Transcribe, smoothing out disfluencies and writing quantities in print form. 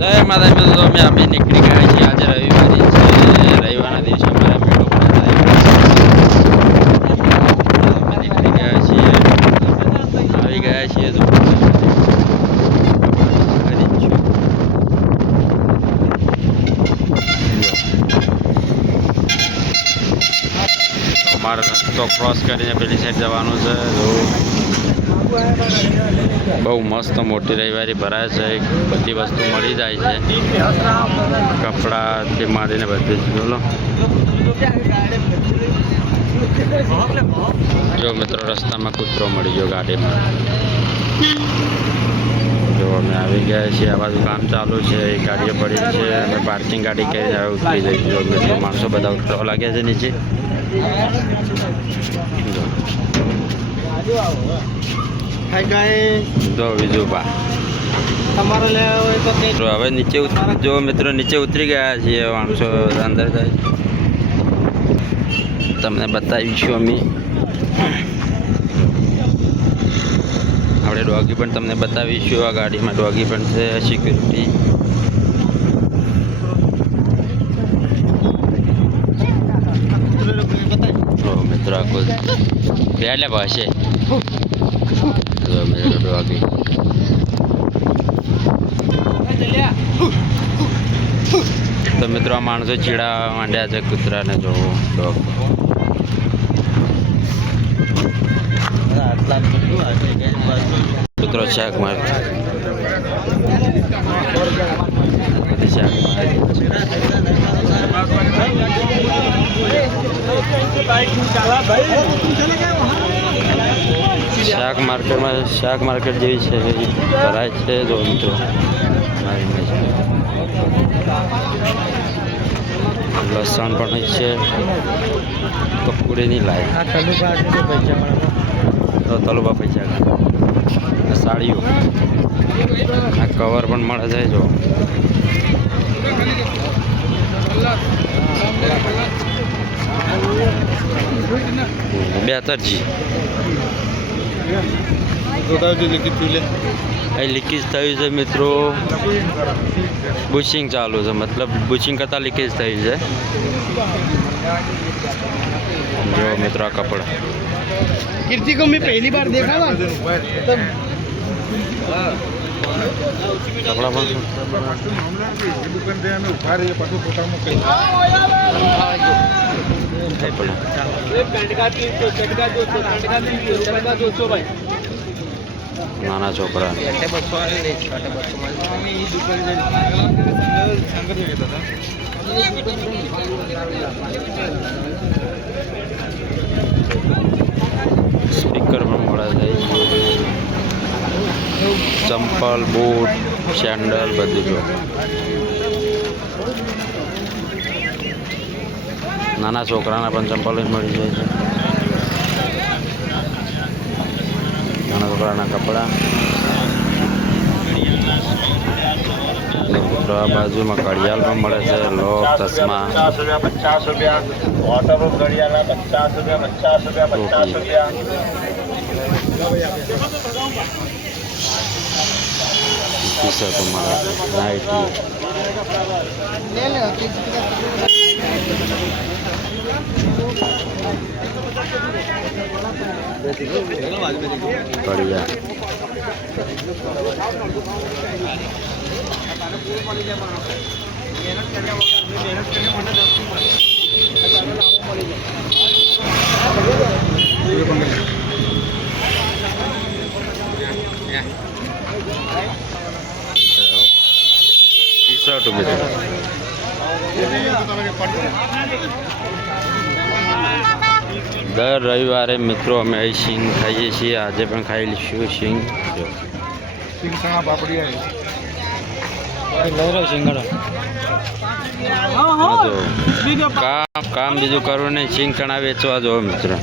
જય માતા મિત્રો, અમે નીકળી ગયા છીએ. આજે રવિવારે છે. રવિવારના દિવસે અમારે મેળો પણ અમે નીકળી ગયા છીએ. આવી ગયા છીએ તો અમારે રસ્તો ક્રોસ કરીને પેલી સાઈડ જવાનું છે. બહુ મસ્ત મોટી રવિવારી ભરાય છે. બધી વસ્તુ મળી જાય છે, કપડાથી માંડીને બધી જ. બોલો જો મિત્રો, રસ્તામાં કૂતરો મળી ગયો ગાડીમાં. જો અમે આવી ગયા છીએ. આ બાજુ કામ ચાલુ છે, એ ગાડીઓ પડી છે. અમે પાર્કિંગ ગાડી કરીને હવે ઉતરી જઈશું. મિત્રો માણસો બધા ઉતરવા લાગ્યા છે નીચે. જો વિજુભા હવે નીચે જો મિત્રો નીચે ઉતરી ગયા છીએ. માણસો અંદર જાય, તમને બતાવીશું અમે. આપણે ડોગી પણ તમને બતાવીશું. આ ગાડીમાં ડોગી પણ છે, સિક્યુરિટી. મિત્રો આખું એટલે ભાષે ડોગી. તો મિત્રો આ માણસો ચીડા માંડ્યા છે કૂતરાને. જોવો ડોગ કૂતરો શાક માર શાક માર્કેટમાં શાક માર્કેટ જેવી છે ભરાય છે. જો મિત્રો લસણ પણ છે, કપૂરીની લાય તલુબા પૈસા સાડીઓ, આ કવર પણ મળે છે. જો બેતરજી લીકેજ થયું છે મિત્રો. બુશિંગ ચાલુ છે, મતલબ બુશિંગ કરતાં લીકેજ થયું છે. જો મિત્રો આ કપડા कीर्ति को मैं पहली बार देखा था કપડા પણ નાના છોકરા સ્પીકર પણ મળે છે. ચંપલ, બૂટ, સેન્ડલ બધું. જો નાના છોકરાના પણ ચંપલ જ મળી જાય છે. નાના છોકરાના કપડાં. મિત્રો આ બાજુમાં ઘડિયાળ પણ મળે છે. લોક, ચશ્મા. ટી-શર્ટ મળે છે, નાઇટી. बढ़िया टी-शर्ट દર રવિવારે મિત્રો અમે અહીં સિંગ ખાઈએ છીએ. આજે પણ ખાઈ લઈશું સિંગ. કામ બીજું કરવું નહીં, સિંગ કણા વેચવા જો મિત્રો.